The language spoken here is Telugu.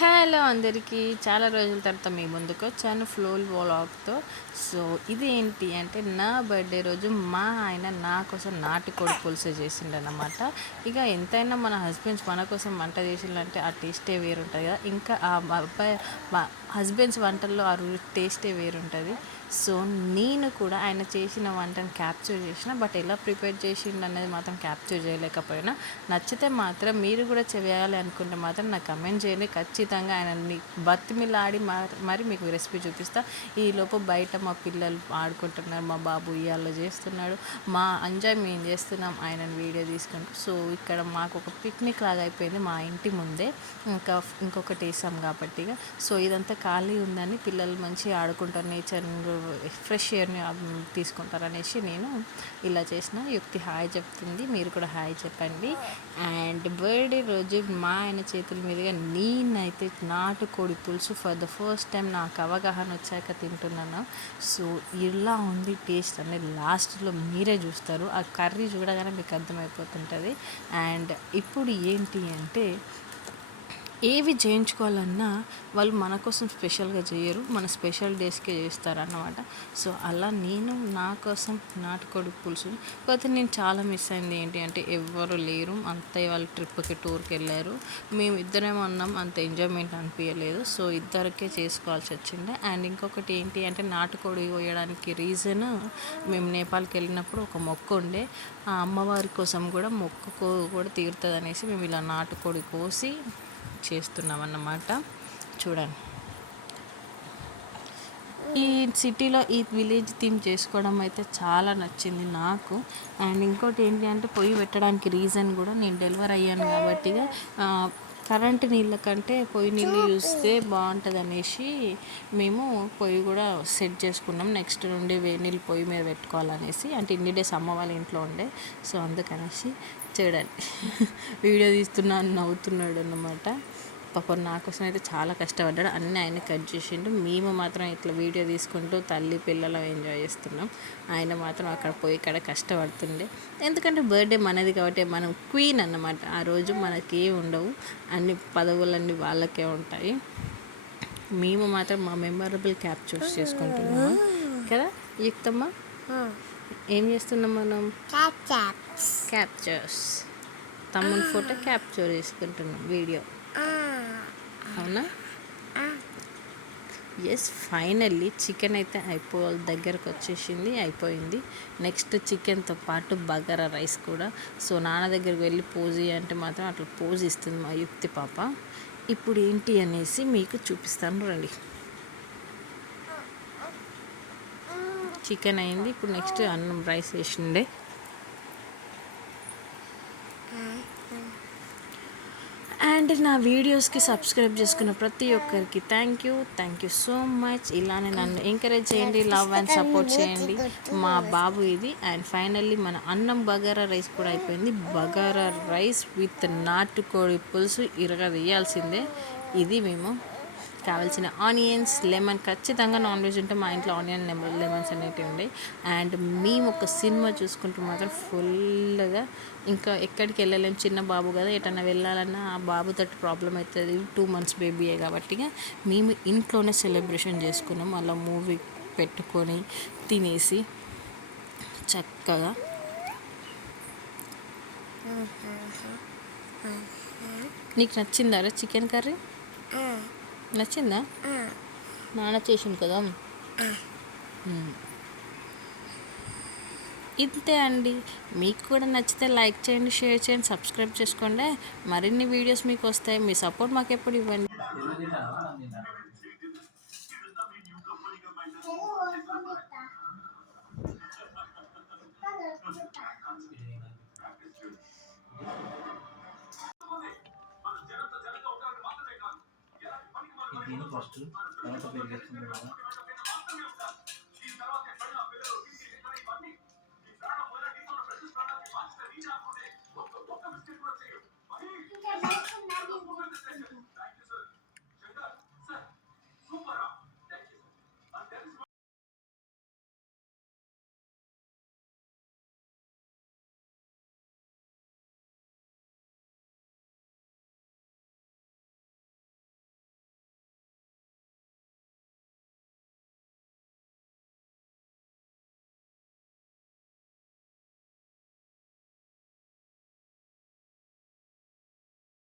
హలో అందరికీ, చాలా రోజుల తర్వాత మీ ముందుకు వచ్చాను ఫ్లోల్ వ్లాగ్తో. సో ఇది ఏంటి అంటే, నా బర్త్డే రోజు మా ఆయన నా కోసం నాటుకోడి పులుసు చేసిండనమాట. ఇక ఎంతైనా మన హస్బెండ్స్ మన కోసం వంట చేసిండంటే ఆ టేస్టే వేరుంటుంది కదా. ఇంకా ఆ అబ్బాయి హస్బెండ్స్ వంటల్లో ఆ టేస్టే వేరుంటుంది. సో నేను కూడా ఆయన చేసిన వంటను క్యాప్చర్ చేసిన, బట్ ఎలా ప్రిపేర్ చేసిండు అనేది మాత్రం క్యాప్చర్ చేయలేకపోయినా. నచ్చితే మాత్రం మీరు కూడా చేయాలి అనుకుంటే మాత్రం నాకు కమెంట్ చేయండి. ఖచ్చితంగా ఆయనని బతిమిలాడి మరి మీకు రెసిపీ చూపిస్తా. ఈలోపు బయట మా పిల్లలు ఆడుకుంటున్నారు, మా బాబు ఉయ్యాల్లో చేస్తున్నాడు, మా ఎంజాయ్ మేము చేస్తున్నాం ఆయనని వీడియో తీసుకుంటూ. సో ఇక్కడ మాకు ఒక పిక్నిక్ లాగా అయిపోయింది మా ఇంటి ముందే. ఇంకొకటి వేసాం కాబట్టి సో ఇదంతా ఖాళీ ఉందని పిల్లలు మంచిగా ఆడుకుంటారు, నేచర్ ఫ్రెష్ ఎయిర్ని తీసుకుంటారనేసి నేను ఇలా చేసిన. యుక్తి హాయ్ చెప్తుంది, మీరు కూడా హాయ్ చెప్పండి. అండ్ బర్త్డే రోజు మా ఆయన చేతుల మీదుగా నేనైతే నాటుకోడి పులుసు ఫర్ ద ఫస్ట్ టైం నాకు అవగాహన వచ్చాక తింటున్నాను. సో ఇలా ఉంది టేస్ట్ అనేది లాస్ట్లో మీరే చూస్తారు. ఆ కర్రీ చూడగానే మీకు అర్థమైపోతుంటుంది. అండ్ ఇప్పుడు ఏంటి అంటే, ఏవి చేయించుకోవాలన్నా వాళ్ళు మన కోసం స్పెషల్గా చేయరు, మన స్పెషల్ డేస్కే చేస్తారన్నమాట. సో అలా నేను నా కోసం నాటుకోడి పులుసు. కాకపోతే నేను చాలా మిస్ అయింది ఏంటి అంటే, ఎవ్వరు లేరు, అంతయ్య వాళ్ళు ట్రిప్కి టూర్కి వెళ్ళారు, మేము ఇద్దరేమో ఉన్నాం, అంత ఎంజాయ్మెంట్ అనిపించలేదు. సో ఇద్దరికే చేసుకోవాల్సి వచ్చింది. అండ్ ఇంకొకటి ఏంటి అంటే, నాటుకోడి కోయడానికి రీజన్, మేము నేపాల్కి వెళ్ళినప్పుడు ఒక మొక్కు ఉండే, ఆ అమ్మవారి కోసం కూడా మొక్కు కూడా తీరుతుంది అనేసి మేము ఇలా నాటుకోడి కోసి చేస్తున్నాం అన్నమాట. చూడండి, ఈ సిటీలో ఈ విలేజ్ థీమ్ చేసుకోవడం అయితే చాలా నచ్చింది నాకు. అండ్ ఇంకోటి ఏంటి అంటే, పొయ్యి పెట్టడానికి రీజన్ కూడా, నేను డెలివరీ అయ్యాను కాబట్టి కరెంటు నీళ్ళ కంటే పొయ్యి నీళ్ళు చూస్తే బాగుంటుంది అనేసి మేము పొయ్యి కూడా సెట్ చేసుకున్నాం. నెక్స్ట్ నుండి వేడి నీళ్ళు పొయ్యి మీద పెట్టుకోవాలనేసి, అంటే ఇన్ని డేస్ అమ్మ వాళ్ళ ఇంట్లో ఉండే. సో అందుకనేసి చూడండి వీడియో తీస్తున్నాను, నవ్వుతున్నాడు అన్నమాట. పాపం నా కోసం అయితే చాలా కష్టపడ్డాడు, అన్నీ ఆయన కట్ చేసిండు. మేము మాత్రం ఇట్లా వీడియో తీసుకుంటూ తల్లి పిల్లలు ఎంజాయ్ చేస్తున్నాం. ఆయన మాత్రం అక్కడ పోయి ఇక్కడ కష్టపడుతుండే. ఎందుకంటే బర్త్డే మనది కాబట్టి మనం క్వీన్ అన్నమాట. ఆ రోజు మనకి ఉండవు, అన్ని పదవులన్నీ వాళ్ళకే ఉంటాయి. మేము మాత్రం మా మెమరబుల్ క్యాప్చర్స్ చేసుకుంటున్నాము కదా యుక్తమ్మ. ఏం చేస్తున్నాం మనం? క్యాప్చర్స్, తమ్ముని ఫోటో క్యాప్చర్ చేసుకుంటున్నాం వీడియో. అవునా? ఎస్, ఫైనల్లీ చికెన్ అయితే దగ్గరకు వచ్చేసింది, అయిపోయింది. నెక్స్ట్ చికెన్తో పాటు బగారా రైస్ కూడా. సో నాన్న దగ్గరికి వెళ్ళి పోజ్ అంటే మాత్రం అట్లా పోజ్ ఇస్తుంది మా యుక్తి పాప. ఇప్పుడు ఏంటి అనేసి మీకు చూపిస్తాను రండి. చికెన్ అయింది, ఇప్పుడు నెక్స్ట్ అన్నం రైస్ వేసిండే. అండ్ నా వీడియోస్కి సబ్స్క్రైబ్ చేసుకున్న ప్రతి ఒక్కరికి థ్యాంక్ యూ సో మచ్. ఇలానే నన్ను ఎంకరేజ్ చేయండి, లవ్ అండ్ సపోర్ట్ చేయండి. మా బాబు ఇది. అండ్ ఫైనల్లీ మన అన్నం బగారా రైస్ కూడా అయిపోయింది. బగారా రైస్ విత్ నాటుకోడి పులుసు ఇరగదీయాల్సిందే. ఇది మేము కావాల్సిన ఆనియన్స్, లెమన్, ఖచ్చితంగా నాన్ వెజ్ ఉంటే మా ఇంట్లో ఆనియన్ లెమన్స్ అనేటివి ఉన్నాయి. అండ్ మేము ఒక సినిమా చూసుకుంటూ మాత్రం ఫుల్గా, ఇంకా ఎక్కడికి వెళ్ళలేము, చిన్న బాబు కదా, ఎటన్నా వెళ్ళాలన్నా ఆ బాబుతో ప్రాబ్లం అవుతుంది. 2 months బేబీయే కాబట్టి మేము ఇంట్లోనే సెలబ్రేషన్ చేసుకున్నాం. అలా మూవీ పెట్టుకొని తినేసి చక్కగా. నీకు నచ్చిందా చికెన్ కర్రీ? నచ్చిందా? నాన్న చేసింది కదా. ఇంతే అండి. మీకు కూడా నచ్చితే లైక్ చేయండి, షేర్ చేయండి, సబ్స్క్రైబ్ చేసుకోండి. మరిన్ని వీడియోస్ మీకు వస్తాయి. మీ సపోర్ట్ మాకు ఎప్పుడు ఇవ్వండి. ఫస్ట్ తర్వాత పెరిగేస్తుంది కదా.